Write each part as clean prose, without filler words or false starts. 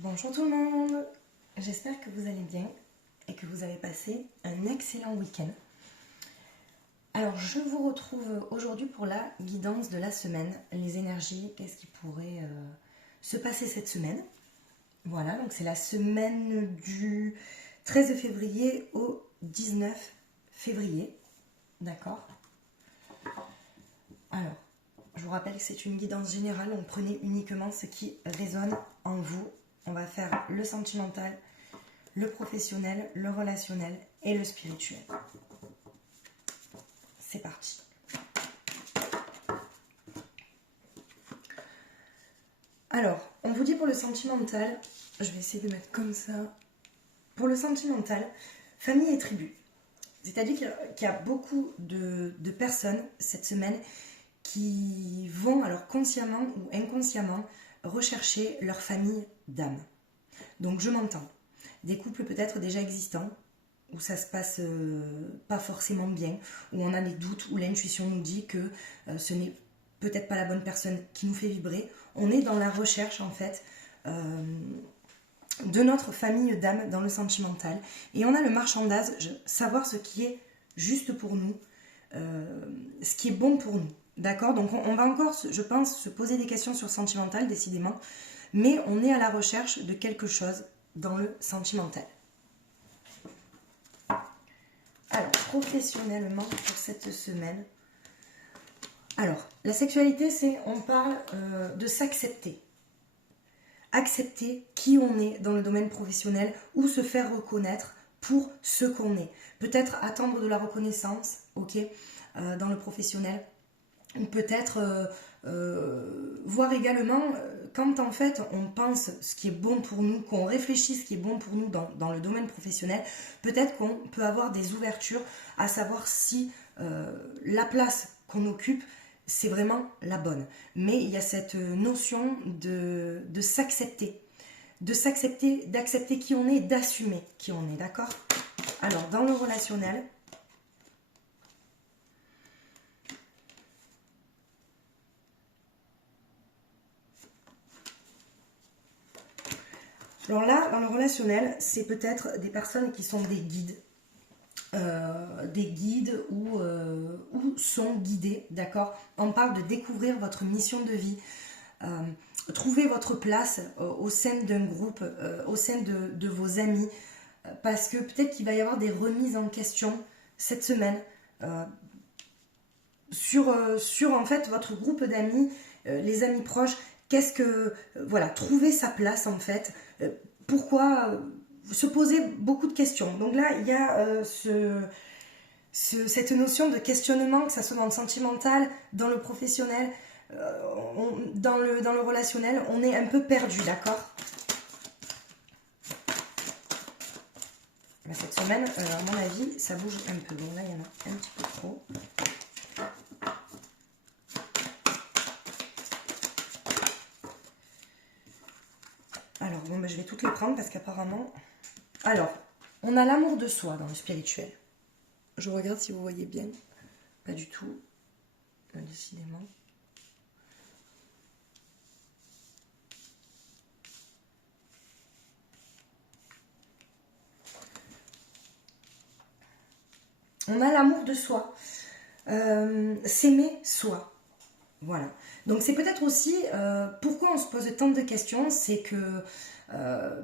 Bonjour tout le monde, j'espère que vous allez bien et que vous avez passé un excellent week-end. Alors je vous retrouve aujourd'hui pour la guidance de la semaine, les énergies, qu'est-ce qui pourrait se passer cette semaine. Voilà, donc c'est la semaine du 13 février au 19 février, d'accord? Alors, je vous rappelle que c'est une guidance générale, donc prenez uniquement ce qui résonne en vous. On va faire le sentimental, le professionnel, le relationnel et le spirituel. C'est parti. Alors, on vous dit pour le sentimental, je vais essayer de mettre comme ça. Pour le sentimental, famille et tribu. C'est-à-dire qu'il y a beaucoup de personnes cette semaine qui vont, alors consciemment ou inconsciemment, rechercher leur famille d'âme. Donc je m'entends. Des couples peut-être déjà existants, où ça se passe pas forcément bien, où on a des doutes, où l'intuition nous dit que ce n'est peut-être pas la bonne personne qui nous fait vibrer. On est dans la recherche en fait de notre famille d'âme dans le sentimental. Et on a le marchandage, savoir ce qui est juste pour nous, ce qui est bon pour nous. D'accord? Donc on va encore, je pense, se poser des questions sur le sentimental, décidément. Mais on est à la recherche de quelque chose dans le sentimental. Alors, professionnellement, pour cette semaine. Alors, la sexualité, c'est, on parle de s'accepter. Accepter qui on est dans le domaine professionnel ou se faire reconnaître pour ce qu'on est. Peut-être attendre de la reconnaissance, ok, dans le professionnel. Ou peut-être voir également quand en fait on pense ce qui est bon pour nous, qu'on réfléchit ce qui est bon pour nous dans le domaine professionnel, peut-être qu'on peut avoir des ouvertures à savoir si la place qu'on occupe c'est vraiment la bonne. Mais il y a cette notion de s'accepter, d'accepter qui on est, d'assumer qui on est, d'accord? Alors dans le relationnel, alors là, dans le relationnel, c'est peut-être des personnes qui sont des guides ou sont guidés, d'accord? On parle de découvrir votre mission de vie, trouver votre place au sein d'un groupe, au sein de vos amis, parce que peut-être qu'il va y avoir des remises en question cette semaine sur en fait votre groupe d'amis, les amis proches. Qu'est-ce que voilà, trouver sa place en fait. Pourquoi se poser beaucoup de questions. Donc là, il y a cette notion de questionnement, que ça soit dans le sentimental, dans le professionnel, dans le relationnel, on est un peu perdu, d'accord? Cette semaine, à mon avis, ça bouge un peu. Donc là, il y en a un petit peu trop. Alors, bon, ben, je vais toutes les prendre parce qu'apparemment... Alors, on a l'amour de soi dans le spirituel. Je regarde si vous voyez bien. Pas du tout. Décidément. On a l'amour de soi. S'aimer soi. Voilà. Donc c'est peut-être aussi pourquoi on se pose tant de questions, c'est que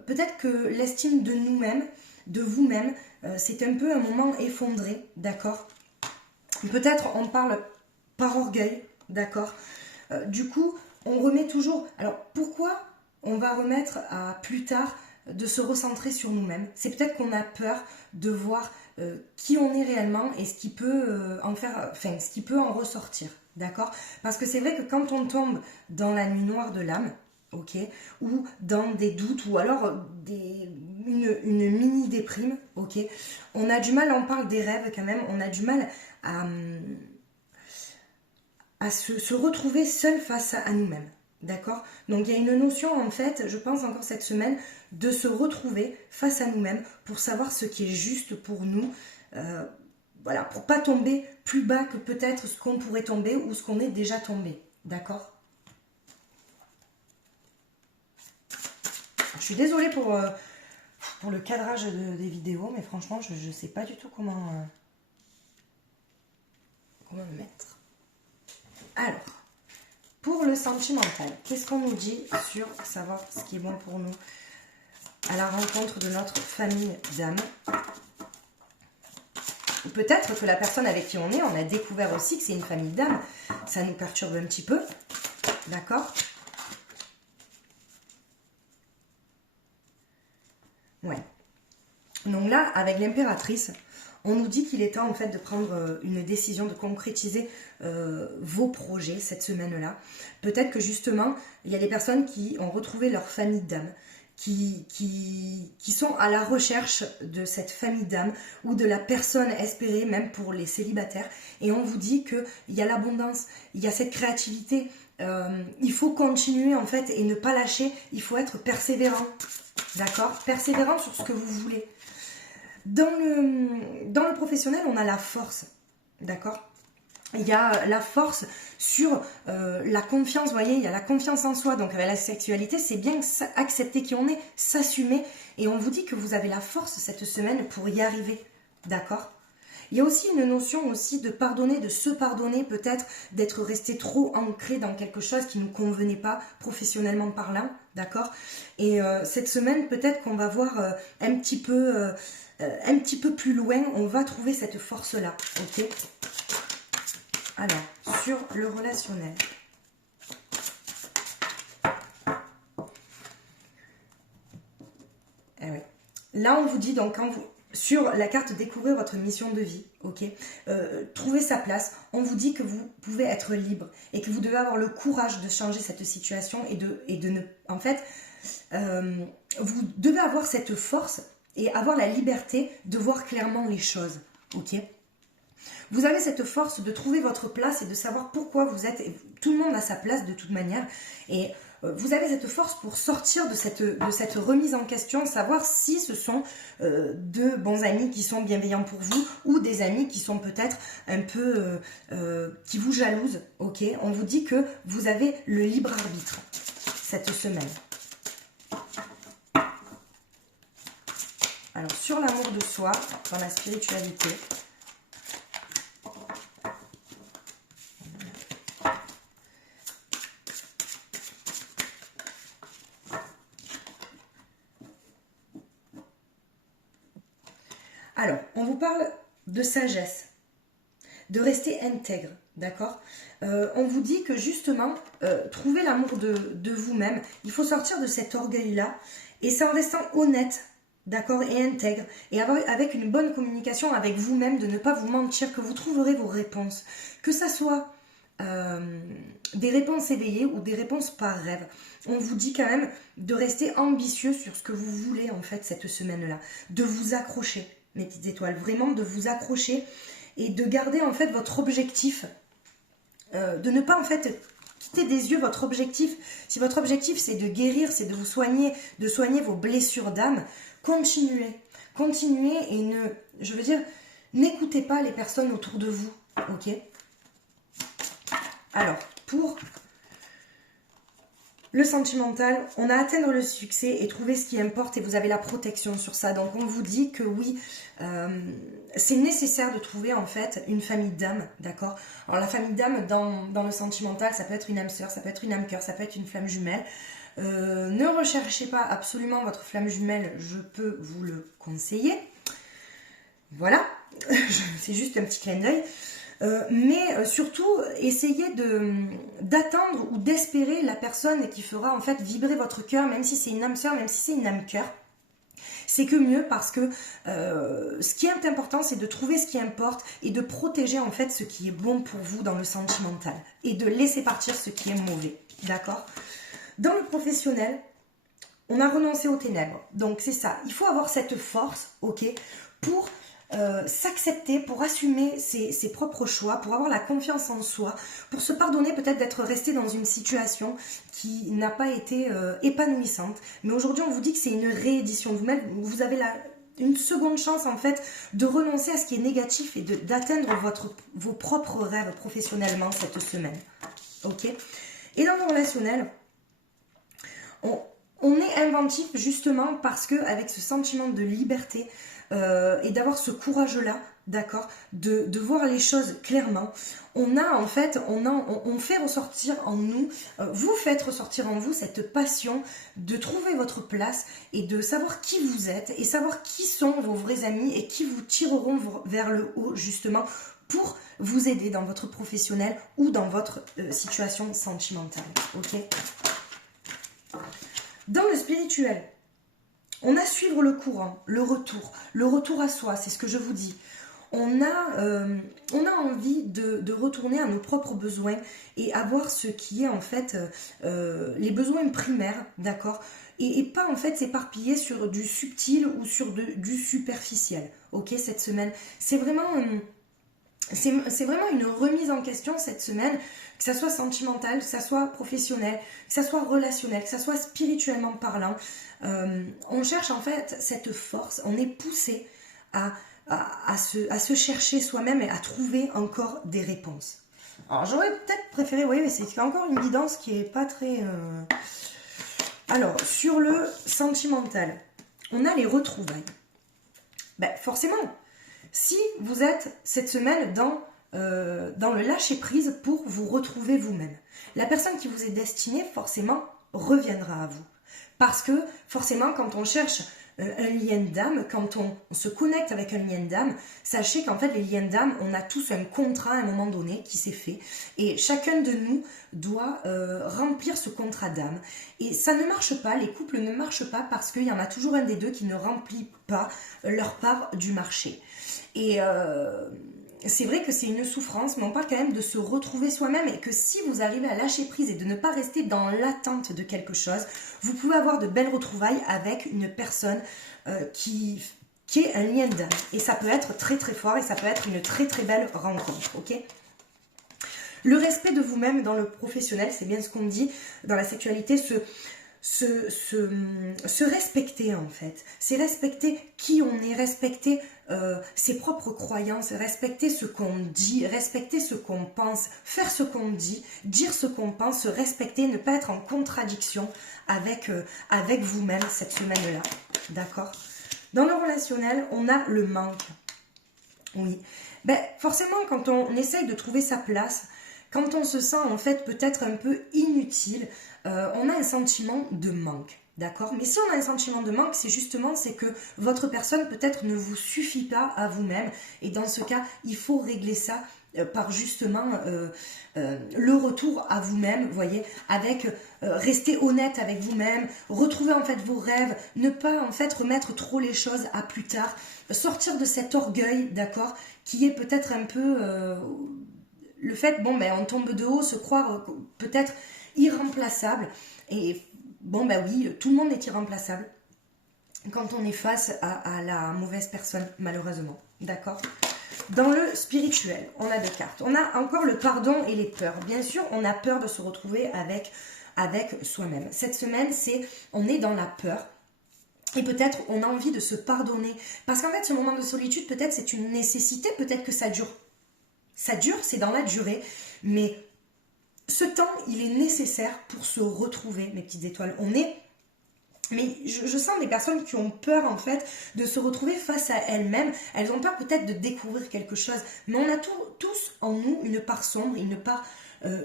peut-être que l'estime de nous-mêmes, de vous-même, c'est un peu un moment effondré, d'accord? Peut-être on parle par orgueil, d'accord? Du coup, on remet toujours... Alors pourquoi on va remettre à plus tard de se recentrer sur nous-mêmes? C'est peut-être qu'on a peur de voir qui on est réellement et ce qui peut en faire, enfin, ce qui peut en ressortir, d'accord? Parce que c'est vrai que quand on tombe dans la nuit noire de l'âme, ok, ou dans des doutes, ou alors une mini déprime, ok, on a du mal, on parle des rêves quand même, on a du mal à se retrouver seul face à nous-mêmes. D'accord? Donc il y a une notion en fait, je pense encore cette semaine, de se retrouver face à nous-mêmes pour savoir ce qui est juste pour nous. Voilà, pour pas tomber plus bas que peut-être ce qu'on pourrait tomber ou ce qu'on est déjà tombé. D'accord? Je suis désolée pour le cadrage des vidéos, mais franchement, je ne sais pas du tout comment le mettre. Alors, pour le sentimental, qu'est-ce qu'on nous dit sur savoir ce qui est bon pour nous à la rencontre de notre famille d'âme? Ou peut-être que la personne avec qui on a découvert aussi que c'est une famille d'âme. Ça nous perturbe un petit peu. D'accord? Ouais. Donc là, avec l'impératrice, on nous dit qu'il est temps en fait de prendre une décision, de concrétiser vos projets cette semaine-là. Peut-être que justement, il y a des personnes qui ont retrouvé leur famille d'âme, qui sont à la recherche de cette famille d'âme ou de la personne espérée, même pour les célibataires. Et on vous dit qu'il y a l'abondance, il y a cette créativité. Il faut continuer en fait et ne pas lâcher. Il faut être persévérant. D'accord? Persévérant sur ce que vous voulez. Dans le professionnel, on a la force. D'accord? Il y a la force sur la confiance, vous voyez, il y a la confiance en soi. Donc avec la sexualité, c'est bien accepter qui on est, s'assumer. Et on vous dit que vous avez la force cette semaine pour y arriver. D'accord? Il y a aussi une notion aussi de pardonner, de se pardonner peut-être, d'être resté trop ancré dans quelque chose qui ne nous convenait pas professionnellement parlant. D'accord? Et cette semaine, peut-être qu'on va voir un petit peu plus loin, on va trouver cette force-là. Ok? Alors, sur le relationnel. Eh oui. Là, on vous dit, donc, sur la carte découvrir votre mission de vie, ok, trouver sa place, on vous dit que vous pouvez être libre et que vous devez avoir le courage de changer cette situation et de ne... En fait, vous devez avoir cette force et avoir la liberté de voir clairement les choses, ok. Vous avez cette force de trouver votre place et de savoir pourquoi vous êtes... Tout le monde a sa place de toute manière. Et vous avez cette force pour sortir de cette remise en question, savoir si ce sont de bons amis qui sont bienveillants pour vous ou des amis qui sont peut-être un peu... qui vous jalousent. Ok, on vous dit que vous avez le libre arbitre cette semaine. Alors, sur l'amour de soi, dans la spiritualité... Alors, on vous parle de sagesse, de rester intègre, d'accord? On vous dit que justement, trouver l'amour de vous-même, il faut sortir de cet orgueil-là, et c'est en restant honnête, d'accord, et intègre, et avec une bonne communication avec vous-même, de ne pas vous mentir, que vous trouverez vos réponses. Que ça soit des réponses éveillées ou des réponses par rêve. On vous dit quand même de rester ambitieux sur ce que vous voulez en fait cette semaine-là, de vous accrocher. Mes petites étoiles, vraiment de vous accrocher et de garder en fait votre objectif, de ne pas en fait quitter des yeux votre objectif. Si votre objectif c'est de guérir, c'est de vous soigner, de soigner vos blessures d'âme, continuez et n'écoutez pas les personnes autour de vous, ok? Alors, pour le sentimental, on a atteint le succès et trouvé ce qui importe et vous avez la protection sur ça. Donc on vous dit que oui, c'est nécessaire de trouver en fait une famille d'âme, d'accord? Alors la famille d'âme dans le sentimental, ça peut être une âme sœur, ça peut être une âme cœur, ça peut être une flamme jumelle. Ne recherchez pas absolument votre flamme jumelle, je peux vous le conseiller. Voilà, c'est juste un petit clin d'œil. Mais surtout, essayez d'attendre ou d'espérer la personne qui fera en fait vibrer votre cœur, même si c'est une âme sœur, même si c'est une âme cœur. C'est que mieux parce que ce qui est important, c'est de trouver ce qui importe et de protéger en fait ce qui est bon pour vous dans le sentimental et de laisser partir ce qui est mauvais, d'accord? Dans le professionnel, on a renoncé aux ténèbres, donc c'est ça. Il faut avoir cette force, ok, pour s'accepter, pour assumer ses propres choix, pour avoir la confiance en soi, pour se pardonner peut-être d'être resté dans une situation qui n'a pas été épanouissante. Mais aujourd'hui, on vous dit que c'est une réédition. Vous avez une seconde chance en fait de renoncer à ce qui est négatif et d'atteindre vos propres rêves professionnellement cette semaine. Ok? Et dans le relationnel, on est inventif justement parce que avec ce sentiment de liberté et d'avoir ce courage-là, d'accord, de voir les choses clairement, on a en fait, on fait ressortir en nous, vous faites ressortir en vous cette passion de trouver votre place et de savoir qui vous êtes et savoir qui sont vos vrais amis et qui vous tireront vers le haut justement pour vous aider dans votre professionnel ou dans votre situation sentimentale, ok? Dans le spirituel, on a suivre le courant, le retour à soi, c'est ce que je vous dis. On a envie de retourner à nos propres besoins et avoir ce qui est en fait les besoins primaires, d'accord, et pas en fait s'éparpiller sur du subtil ou sur du superficiel, ok, cette semaine. C'est vraiment une remise en question cette semaine, que ça soit sentimental, que ça soit professionnel, que ça soit relationnel, que ça soit spirituellement parlant. On cherche en fait cette force, on est poussé à se chercher soi-même et à trouver encore des réponses. Alors j'aurais peut-être préféré, vous voyez, mais c'est encore une guidance qui est pas très... Alors, sur le sentimental, on a les retrouvailles. Ben, forcément, si vous êtes cette semaine dans le lâcher-prise pour vous retrouver vous-même, la personne qui vous est destinée, forcément, reviendra à vous. Parce que, forcément, quand on cherche un lien d'âme, quand on se connecte avec un lien d'âme, sachez qu'en fait, les liens d'âme, on a tous un contrat à un moment donné qui s'est fait. Et chacun de nous doit remplir ce contrat d'âme. Et ça ne marche pas, les couples ne marchent pas parce qu'il y en a toujours un des deux qui ne remplit pas leur part du marché. Et c'est vrai que c'est une souffrance, mais on parle quand même de se retrouver soi-même et que si vous arrivez à lâcher prise et de ne pas rester dans l'attente de quelque chose, vous pouvez avoir de belles retrouvailles avec une personne qui est un lien d'âme. Et ça peut être très très fort et ça peut être une très très belle rencontre, ok ? Le respect de vous-même dans le professionnel, c'est bien ce qu'on dit dans la sexualité, se respecter en fait, c'est respecter qui on est, respecter ses propres croyances, respecter ce qu'on dit, respecter ce qu'on pense, faire ce qu'on dit, dire ce qu'on pense, se respecter, ne pas être en contradiction avec vous-même cette semaine-là, d'accord? Dans le relationnel, on a le manque, oui, ben forcément quand on essaye de trouver sa place, quand on se sent en fait peut-être un peu inutile, on a un sentiment de manque, d'accord? Mais si on a un sentiment de manque, c'est que votre personne peut-être ne vous suffit pas à vous-même. Et dans ce cas, il faut régler ça par justement le retour à vous-même, voyez, avec rester honnête avec vous-même, retrouver en fait vos rêves, ne pas en fait remettre trop les choses à plus tard, sortir de cet orgueil, d'accord, qui est peut-être un peu... le fait, bon, ben, on tombe de haut, se croire peut-être irremplaçable. Et bon, ben oui, tout le monde est irremplaçable quand on est face à la mauvaise personne, malheureusement. D'accord ? Dans le spirituel, on a deux cartes. On a encore le pardon et les peurs. Bien sûr, on a peur de se retrouver avec soi-même. Cette semaine, on est dans la peur. Et peut-être on a envie de se pardonner. Parce qu'en fait, ce moment de solitude, peut-être c'est une nécessité, peut-être que ça dure. Ça dure, c'est dans la durée, mais ce temps, il est nécessaire pour se retrouver, mes petites étoiles. Mais je sens des personnes qui ont peur, en fait, de se retrouver face à elles-mêmes. Elles ont peur peut-être de découvrir quelque chose. Mais on a tous en nous une part sombre, une part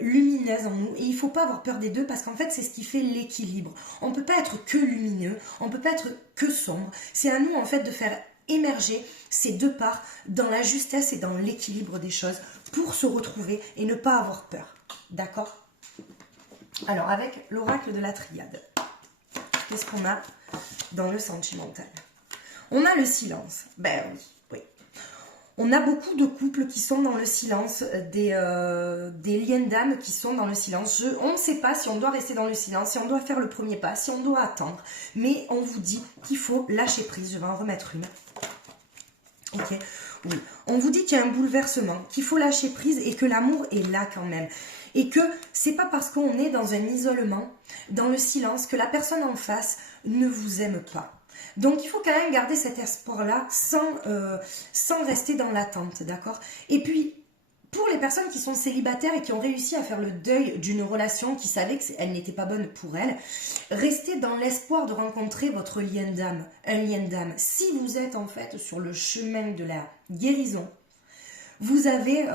lumineuse en nous. Et il ne faut pas avoir peur des deux parce qu'en fait, c'est ce qui fait l'équilibre. On ne peut pas être que lumineux, on ne peut pas être que sombre. C'est à nous, en fait, de faire émerger ces deux parts dans la justesse et dans l'équilibre des choses pour se retrouver et ne pas avoir peur. D'accord ? Alors, avec l'oracle de la triade, qu'est-ce qu'on a dans le sentimental? On a le silence. Ben oui. On a beaucoup de couples qui sont dans le silence, des liens d'âme qui sont dans le silence. On ne sait pas si on doit rester dans le silence, si on doit faire le premier pas, si on doit attendre. Mais on vous dit qu'il faut lâcher prise. Je vais en remettre une. Ok, oui. On vous dit qu'il y a un bouleversement, qu'il faut lâcher prise et que l'amour est là quand même. Et que c'est pas parce qu'on est dans un isolement, dans le silence, que la personne en face ne vous aime pas. Donc il faut quand même garder cet espoir-là sans rester dans l'attente, d'accord? Et puis, Pour les personnes qui sont célibataires et qui ont réussi à faire le deuil d'une relation qui savait qu'elle n'était pas bonne pour elles, restez dans l'espoir de rencontrer votre lien d'âme, un lien d'âme. Si vous êtes en fait sur le chemin de la guérison, vous avez,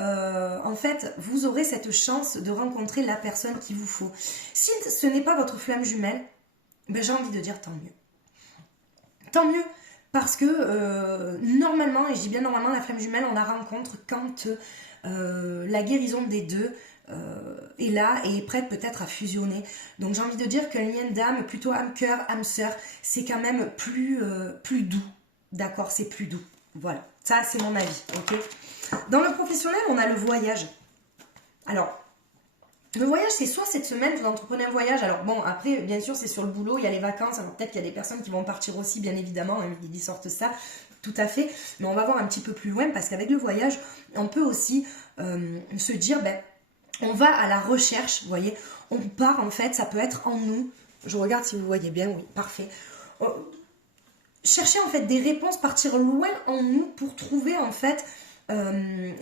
vous aurez cette chance de rencontrer la personne qu'il vous faut. Si ce n'est pas votre flamme jumelle, ben j'ai envie de dire tant mieux. Tant mieux, parce que normalement, et je dis bien normalement, la flamme jumelle, on la rencontre quand la guérison des deux est là et est prête peut-être à fusionner. Donc j'ai envie de dire qu'un lien d'âme, plutôt âme-cœur, âme-sœur, c'est quand même plus doux. D'accord, c'est plus doux. Voilà, ça c'est mon avis, ok. Dans le professionnel, on a le voyage. Alors, le voyage, c'est soit cette semaine, vous entreprenez un voyage. Alors bon, après, bien sûr, c'est sur le boulot, il y a les vacances. Alors peut-être qu'il y a des personnes qui vont partir aussi, bien évidemment, hein, ils sortent ça, tout à fait. Mais on va voir un petit peu plus loin, parce qu'avec le voyage, on peut aussi se dire, ben, on va à la recherche, vous voyez. On part, en fait, ça peut être en nous. Je regarde si vous voyez bien, oui, parfait. Chercher, en fait, des réponses, partir loin en nous pour trouver, en fait,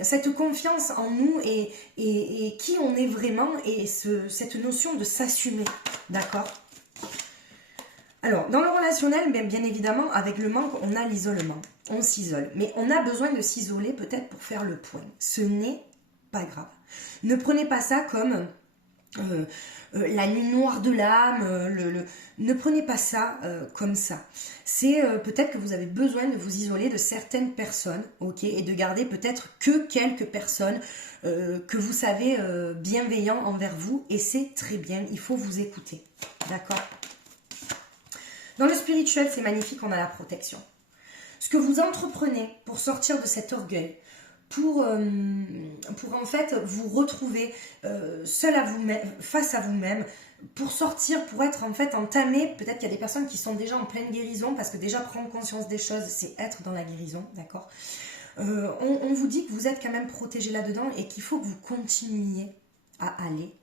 cette confiance en nous et qui on est vraiment et cette notion de s'assumer, d'accord. Alors, dans le relationnel, bien évidemment, avec le manque, on a l'isolement, on s'isole, mais on a besoin de s'isoler peut-être pour faire le point. Ce n'est pas grave. Ne prenez pas ça comme la nuit noire de l'âme, ne prenez pas ça comme ça. C'est peut-être que vous avez besoin de vous isoler de certaines personnes, ok, et de garder peut-être que quelques personnes que vous savez bienveillants envers vous, et c'est très bien, il faut vous écouter, d'accord. Dans le spirituel, c'est magnifique, on a la protection. Ce que vous entreprenez pour sortir de cet orgueil, pour en fait vous retrouver seul à vous-même, face à vous-même, pour sortir, pour être en fait entamé. Peut-être qu'il y a des personnes qui sont déjà en pleine guérison, parce que déjà prendre conscience des choses, c'est être dans la guérison, d'accord. On vous dit que vous êtes quand même protégé là-dedans et qu'il faut que vous continuiez à aller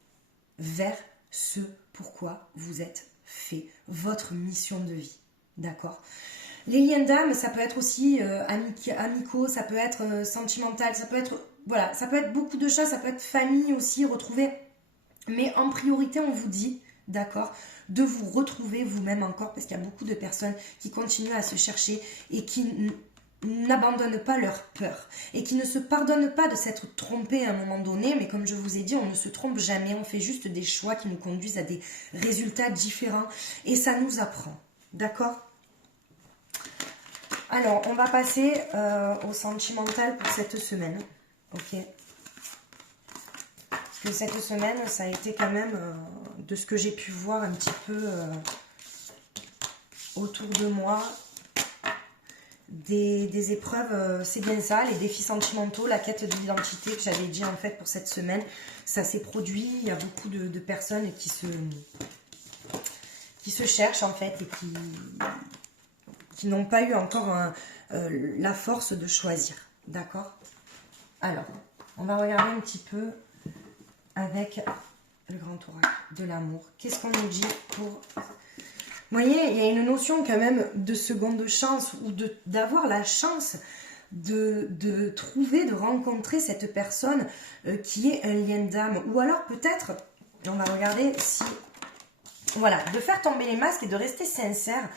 vers ce pourquoi vous êtes fait, votre mission de vie, d'accord. Les liens d'âme, ça peut être aussi amicaux, ça peut être sentimental, ça peut être, voilà, ça peut être beaucoup de choses, ça peut être famille aussi, retrouver. Mais en priorité, on vous dit, d'accord, de vous retrouver vous-même encore, parce qu'il y a beaucoup de personnes qui continuent à se chercher et qui n'abandonnent pas leur peur et qui ne se pardonnent pas de s'être trompés à un moment donné. Mais comme je vous ai dit, on ne se trompe jamais, on fait juste des choix qui nous conduisent à des résultats différents et ça nous apprend, d'accord. Alors, on va passer au sentimental pour cette semaine, ok. Parce que cette semaine, ça a été quand même, de ce que j'ai pu voir un petit peu autour de moi, des épreuves, c'est bien ça, les défis sentimentaux, la quête de l'identité que j'avais dit en fait pour cette semaine, ça s'est produit. Il y a beaucoup de personnes qui se cherchent en fait et qui n'ont pas eu encore la force de choisir, d'accord. Alors, on va regarder un petit peu avec le grand oracle de l'amour. Qu'est-ce qu'on nous dit pour... Vous voyez, il y a une notion quand même de seconde chance ou d'avoir la chance de trouver, de rencontrer cette personne qui est un lien d'âme. Ou alors peut-être, on va regarder si... Voilà, de faire tomber les masques et de rester sincère.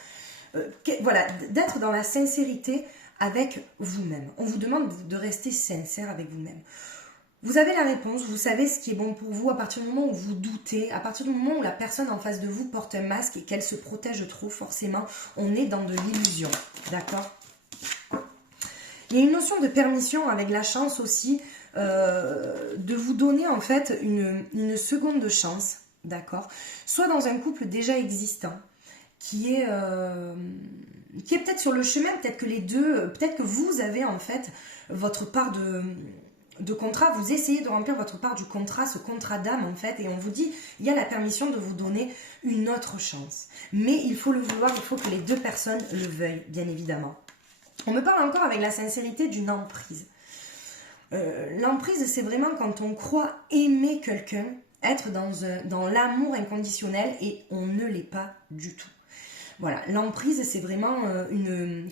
Voilà, d'être dans la sincérité avec vous-même. On vous demande de rester sincère avec vous-même. Vous avez la réponse, vous savez ce qui est bon pour vous à partir du moment où vous doutez, à partir du moment où la personne en face de vous porte un masque et qu'elle se protège trop, forcément, on est dans de l'illusion, d'accord. Il y a une notion de permission avec la chance aussi, de vous donner en fait une seconde chance, d'accord. Soit dans un couple déjà existant, qui est peut-être sur le chemin, peut-être que les deux, peut-être que vous avez en fait votre part de contrat, vous essayez de remplir votre part du contrat, ce contrat d'âme en fait, et on vous dit, il y a la permission de vous donner une autre chance. Mais il faut le vouloir, il faut que les deux personnes le veuillent, bien évidemment. On me parle encore avec la sincérité d'une emprise. L'emprise, c'est vraiment quand on croit aimer quelqu'un, être dans l'amour inconditionnel et on ne l'est pas du tout. Voilà, l'emprise, c'est vraiment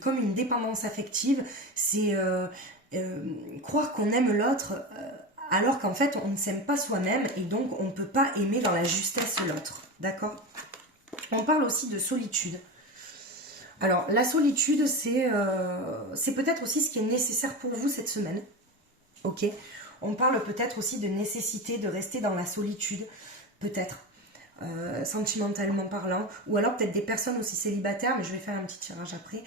comme une dépendance affective, c'est... croire qu'on aime l'autre alors qu'en fait, on ne s'aime pas soi-même et donc on ne peut pas aimer dans la justesse l'autre. D'accord? On parle aussi de solitude. Alors, la solitude, c'est peut-être aussi ce qui est nécessaire pour vous cette semaine. Ok? On parle peut-être aussi de nécessité de rester dans la solitude, peut-être, sentimentalement parlant, ou alors peut-être des personnes aussi célibataires, mais je vais faire un petit tirage après,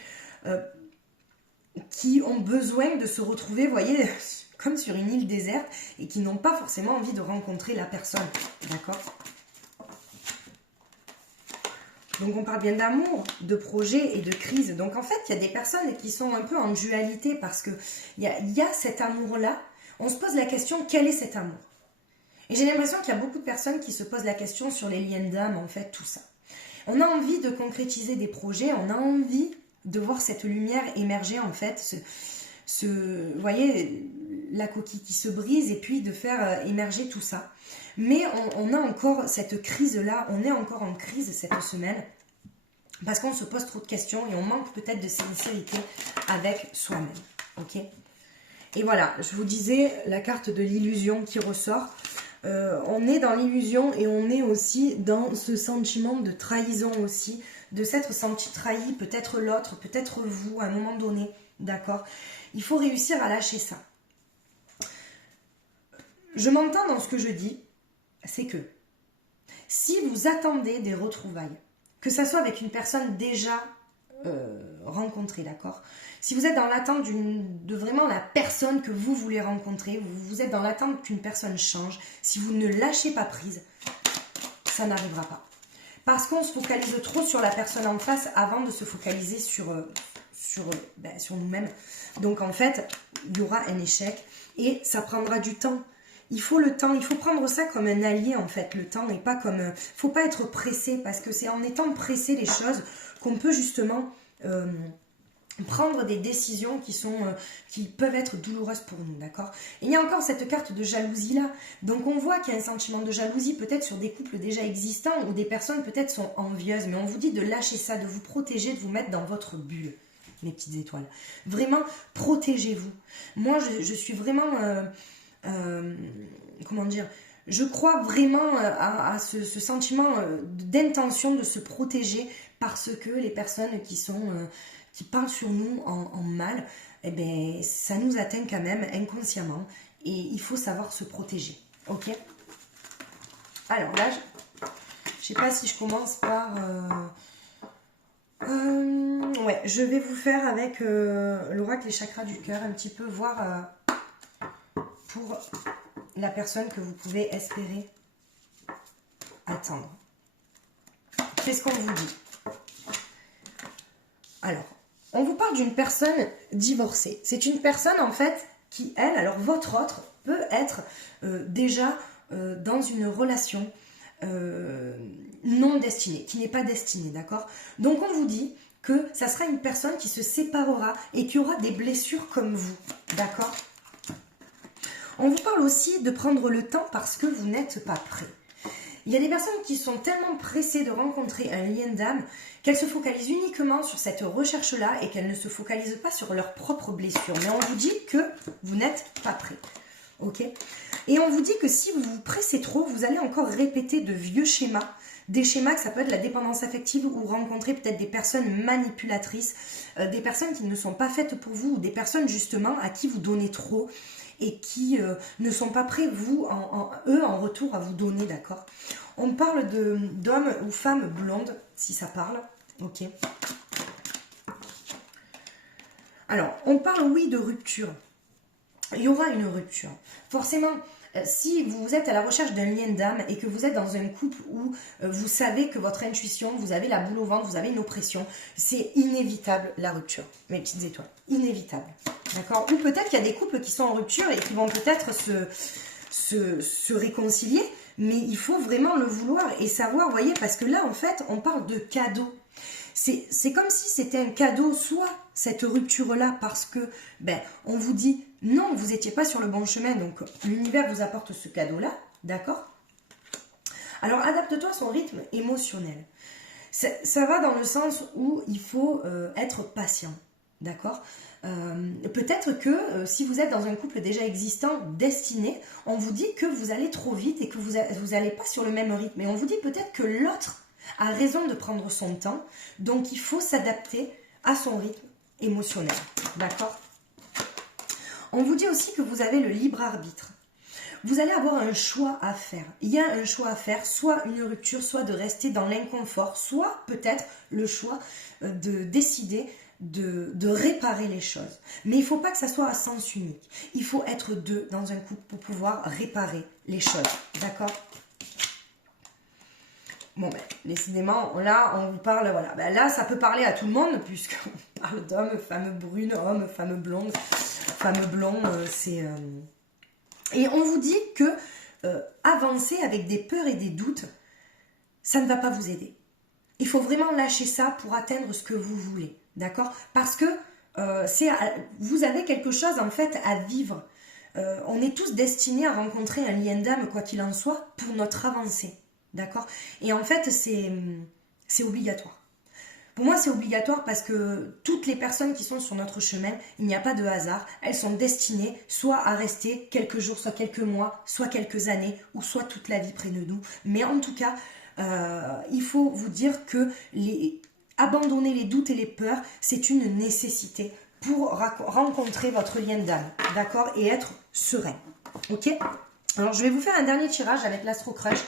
qui ont besoin de se retrouver, vous voyez, comme sur une île déserte, et qui n'ont pas forcément envie de rencontrer la personne. D'accord? Donc on parle bien d'amour, de projet et de crise. Donc en fait, il y a des personnes qui sont un peu en dualité parce qu'il y a cet amour-là. On se pose la question, quel est cet amour? Et j'ai l'impression qu'il y a beaucoup de personnes qui se posent la question sur les liens d'âme, en fait, tout ça. On a envie de concrétiser des projets, on a envie de voir cette lumière émerger, en fait, vous voyez, la coquille qui se brise et puis de faire émerger tout ça. Mais on a encore cette crise-là, on est encore en crise cette semaine parce qu'on se pose trop de questions et on manque peut-être de sincérité avec soi-même. Ok? Et voilà, je vous disais la carte de l'illusion qui ressort. On est dans l'illusion et on est aussi dans ce sentiment de trahison aussi, de s'être senti trahi, peut-être l'autre, peut-être vous à un moment donné. D'accord? Il faut réussir à lâcher ça. Je m'entends dans ce que je dis. C'est que si vous attendez des retrouvailles, que ça soit avec une personne déjà rencontrée, d'accord? Si vous êtes dans l'attente de vraiment la personne que vous voulez rencontrer, vous êtes dans l'attente qu'une personne change, si vous ne lâchez pas prise, ça n'arrivera pas. Parce qu'on se focalise trop sur la personne en face avant de se focaliser sur nous-mêmes. Donc en fait, il y aura un échec et ça prendra du temps. Il faut le temps, il faut prendre ça comme un allié en fait, le temps, et pas comme... faut pas être pressé, parce que c'est en étant pressé les choses qu'on peut justement prendre des décisions qui peuvent être douloureuses pour nous, d'accord? Et il y a encore cette carte de jalousie là, donc on voit qu'il y a un sentiment de jalousie peut-être sur des couples déjà existants, ou des personnes peut-être sont envieuses, mais on vous dit de lâcher ça, de vous protéger, de vous mettre dans votre bulle, mes petites étoiles. Vraiment, protégez-vous. Moi, je suis vraiment... comment dire, je crois vraiment à ce sentiment d'intention de se protéger, parce que les personnes qui parlent sur nous en mal, eh ben, ça nous atteint quand même inconsciemment et il faut savoir se protéger. Ok? Alors là, je sais pas si je commence par... ouais, je vais vous faire avec l'oracle et chakras du cœur, un petit peu voir... pour la personne que vous pouvez espérer attendre. Qu'est-ce qu'on vous dit? Alors, on vous parle d'une personne divorcée. C'est une personne, en fait, qui, elle, alors votre autre, peut être déjà dans une relation non destinée, qui n'est pas destinée, d'accord? Donc, on vous dit que ça sera une personne qui se séparera et qui aura des blessures comme vous, d'accord? On vous parle aussi de prendre le temps parce que vous n'êtes pas prêt. Il y a des personnes qui sont tellement pressées de rencontrer un lien d'âme qu'elles se focalisent uniquement sur cette recherche-là et qu'elles ne se focalisent pas sur leurs propres blessures. Mais on vous dit que vous n'êtes pas prêt. Ok? Et on vous dit que si vous vous pressez trop, vous allez encore répéter de vieux schémas. Des schémas que ça peut être la dépendance affective ou rencontrer peut-être des personnes manipulatrices, des personnes qui ne sont pas faites pour vous ou des personnes justement à qui vous donnez trop et qui ne sont pas prêts, eux, en retour à vous donner, d'accord? On parle d'hommes ou femmes blondes, si ça parle, ok? Alors, on parle, oui, de rupture. Il y aura une rupture. Forcément, si vous êtes à la recherche d'un lien d'âme et que vous êtes dans un couple où vous savez que votre intuition, vous avez la boule au ventre, vous avez une oppression, c'est inévitable la rupture, mes petites étoiles. Inévitable. D'accord? Ou peut-être qu'il y a des couples qui sont en rupture et qui vont peut-être se réconcilier, mais il faut vraiment le vouloir et savoir, vous voyez, parce que là, en fait, on parle de cadeau. C'est comme si c'était un cadeau, soit cette rupture-là, parce que, on vous dit, non, vous n'étiez pas sur le bon chemin, donc l'univers vous apporte ce cadeau-là, d'accord? Alors, adapte-toi à son rythme émotionnel. Ça va dans le sens où il faut être patient. d'accord? Peut-être que si vous êtes dans un couple déjà existant, destiné, on vous dit que vous allez trop vite et que vous n'allez pas sur le même rythme. Et on vous dit peut-être que l'autre a raison de prendre son temps, donc il faut s'adapter à son rythme émotionnel, d'accord? On vous dit aussi que vous avez le libre arbitre. Vous allez avoir un choix à faire. Il y a un choix à faire, soit une rupture, soit de rester dans l'inconfort, soit peut-être le choix de décider de réparer les choses. Mais il ne faut pas que ça soit à sens unique. Il faut être deux dans un couple pour pouvoir réparer les choses. D'accord? Bon, ben, décidément, là, on vous parle, voilà. Ben, là, ça peut parler à tout le monde, puisqu'on parle d'hommes, femmes brunes, hommes, femmes blondes. Femmes blondes, c'est... Et on vous dit que avancer avec des peurs et des doutes, ça ne va pas vous aider. Il faut vraiment lâcher ça pour atteindre ce que vous voulez, d'accord? Parce que vous avez quelque chose en fait à vivre. On est tous destinés à rencontrer un lien d'âme, quoi qu'il en soit, pour notre avancée, d'accord? Et en fait, c'est obligatoire. Pour moi, c'est obligatoire parce que toutes les personnes qui sont sur notre chemin, il n'y a pas de hasard. Elles sont destinées soit à rester quelques jours, soit quelques mois, soit quelques années, ou soit toute la vie près de nous. Mais en tout cas, il faut vous dire que abandonner les doutes et les peurs, c'est une nécessité pour rencontrer votre lien d'âme, d'accord? Et être serein, ok? Alors, je vais vous faire un dernier tirage avec l'Astro Crush.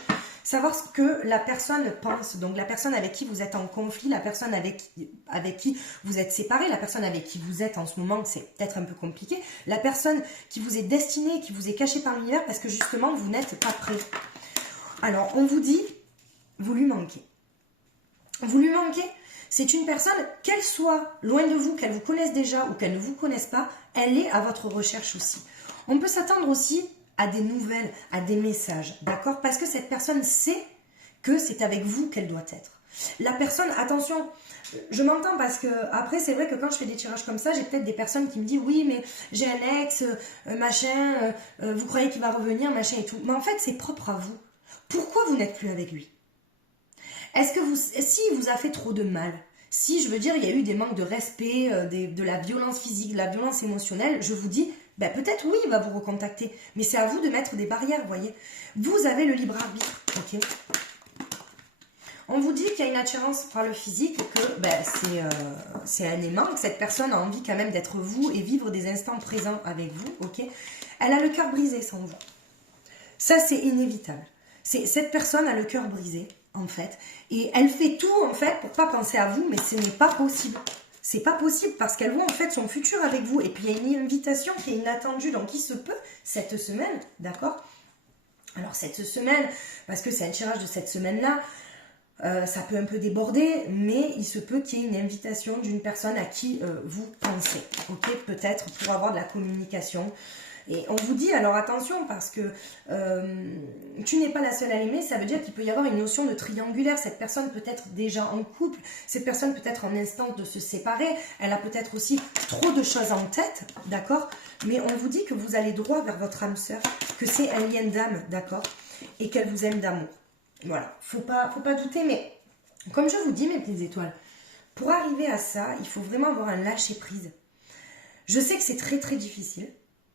Savoir ce que la personne pense, donc la personne avec qui vous êtes en conflit, la personne avec qui vous êtes séparés, la personne avec qui vous êtes en ce moment, c'est peut-être un peu compliqué, la personne qui vous est destinée, qui vous est cachée par l'univers parce que justement vous n'êtes pas prêt. Alors on vous dit, vous lui manquez. Vous lui manquez, c'est une personne, qu'elle soit loin de vous, qu'elle vous connaisse déjà ou qu'elle ne vous connaisse pas, elle est à votre recherche aussi. On peut s'attendre aussi à des nouvelles, à des messages, d'accord? Parce que cette personne sait que c'est avec vous qu'elle doit être. La personne, attention, je m'entends parce que après c'est vrai que quand je fais des tirages comme ça, j'ai peut-être des personnes qui me disent oui mais j'ai un ex, machin, vous croyez qu'il va revenir, machin et tout. Mais en fait c'est propre à vous. Pourquoi vous n'êtes plus avec lui? Est-ce que s'il vous a fait trop de mal, si je veux dire il y a eu des manques de respect, de la violence physique, de la violence émotionnelle, je vous dis ben peut-être oui, il va vous recontacter. Mais c'est à vous de mettre des barrières, vous voyez. Vous avez le libre arbitre, ok? On vous dit qu'il y a une attirance par le physique, que ben, c'est un aimant, que cette personne a envie quand même d'être vous et vivre des instants présents avec vous, ok? Elle a le cœur brisé sans vous. Ça, c'est inévitable. Cette personne a le cœur brisé, en fait. Et elle fait tout, en fait, pour pas penser à vous, mais ce n'est pas possible. C'est pas possible parce qu'elle voit en fait son futur avec vous. Et puis il y a une invitation qui est inattendue. Donc il se peut cette semaine, d'accord? Alors cette semaine, parce que c'est un tirage de cette semaine-là, ça peut un peu déborder, mais il se peut qu'il y ait une invitation d'une personne à qui vous pensez. Ok, peut-être pour avoir de la communication. Et on vous dit, alors attention, parce que tu n'es pas la seule à l'aimer, ça veut dire qu'il peut y avoir une notion de triangulaire. Cette personne peut être déjà en couple, cette personne peut être en instance de se séparer, elle a peut-être aussi trop de choses en tête, d'accord? Mais on vous dit que vous allez droit vers votre âme sœur, que c'est un lien d'âme, d'accord? Et qu'elle vous aime d'amour. Voilà, faut pas douter, mais comme je vous dis, mes petites étoiles, pour arriver à ça, il faut vraiment avoir un lâcher-prise. Je sais que c'est très très difficile,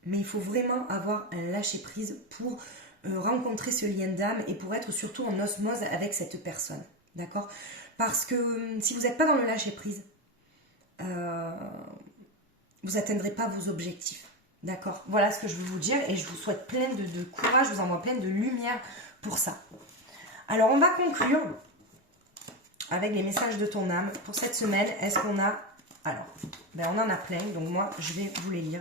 mais il faut vraiment avoir un lâcher-prise pour rencontrer ce lien d'âme et pour être surtout en osmose avec cette personne, d'accord? Parce que si vous n'êtes pas dans le lâcher-prise, vous n'atteindrez pas vos objectifs, d'accord? Voilà ce que je veux vous dire et je vous souhaite plein de courage, je vous envoie plein de lumière pour ça. Alors, on va conclure avec les messages de ton âme pour cette semaine. Est-ce qu'on a... Alors, ben on en a plein, donc moi, je vais vous les lire.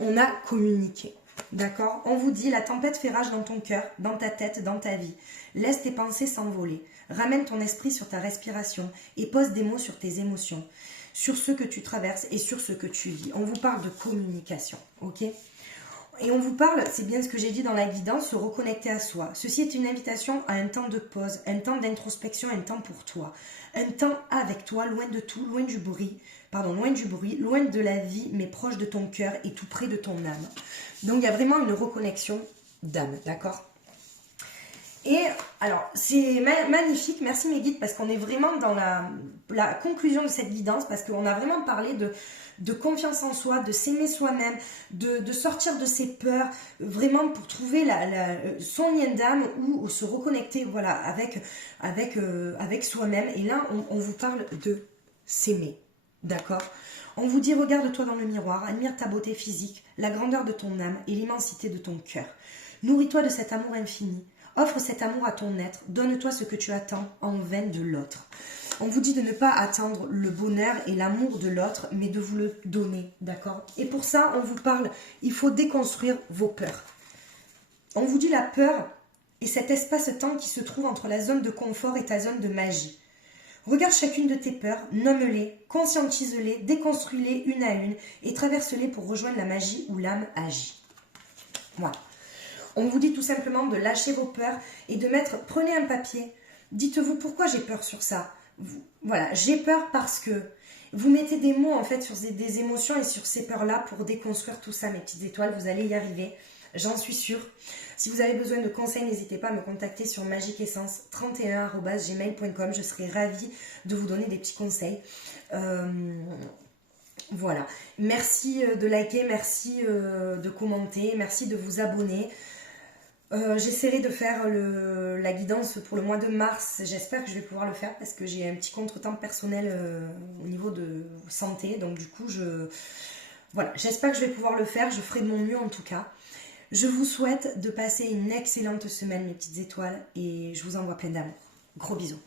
On a communiqué, d'accord? On vous dit, la tempête fait rage dans ton cœur, dans ta tête, dans ta vie. Laisse tes pensées s'envoler. Ramène ton esprit sur ta respiration et pose des mots sur tes émotions, sur ce que tu traverses et sur ce que tu vis. On vous parle de communication, ok? Et on vous parle, c'est bien ce que j'ai dit dans la guidance, se reconnecter à soi. Ceci est une invitation à un temps de pause, un temps d'introspection, un temps pour toi. Un temps avec toi, loin de tout, loin du bruit, loin de la vie, mais proche de ton cœur et tout près de ton âme. Donc il y a vraiment une reconnexion d'âme, d'accord? Et alors, c'est magnifique, merci mes guides, parce qu'on est vraiment dans la conclusion de cette guidance, parce qu'on a vraiment parlé de confiance en soi, de s'aimer soi-même, de sortir de ses peurs, vraiment pour trouver son lien d'âme ou se reconnecter voilà, avec soi-même. Et là, on vous parle de s'aimer, d'accord? On vous dit, regarde-toi dans le miroir, admire ta beauté physique, la grandeur de ton âme et l'immensité de ton cœur. Nourris-toi de cet amour infini. Offre cet amour à ton être, donne-toi ce que tu attends en vain de l'autre. On vous dit de ne pas attendre le bonheur et l'amour de l'autre, mais de vous le donner, d'accord? Et pour ça, on vous parle, il faut déconstruire vos peurs. On vous dit la peur est cet espace-temps qui se trouve entre la zone de confort et ta zone de magie. Regarde chacune de tes peurs, nomme-les, conscientise-les, déconstruis-les une à une et traverse-les pour rejoindre la magie où l'âme agit. Voilà. On vous dit tout simplement de lâcher vos peurs et de mettre, prenez un papier, dites-vous pourquoi j'ai peur sur ça. Voilà, j'ai peur parce que vous mettez des mots en fait sur des émotions et sur ces peurs-là pour déconstruire tout ça, mes petites étoiles, vous allez y arriver, j'en suis sûre. Si vous avez besoin de conseils, n'hésitez pas à me contacter sur magiqueessence31@gmail.com, je serai ravie de vous donner des petits conseils. Voilà, merci de liker, merci de commenter, merci de vous abonner. J'essaierai de faire la guidance pour le mois de mars. J'espère que je vais pouvoir le faire parce que j'ai un petit contretemps personnel au niveau de santé. Donc du coup, voilà, j'espère que je vais pouvoir le faire. Je ferai de mon mieux en tout cas. Je vous souhaite de passer une excellente semaine, mes petites étoiles. Et je vous envoie plein d'amour. Gros bisous.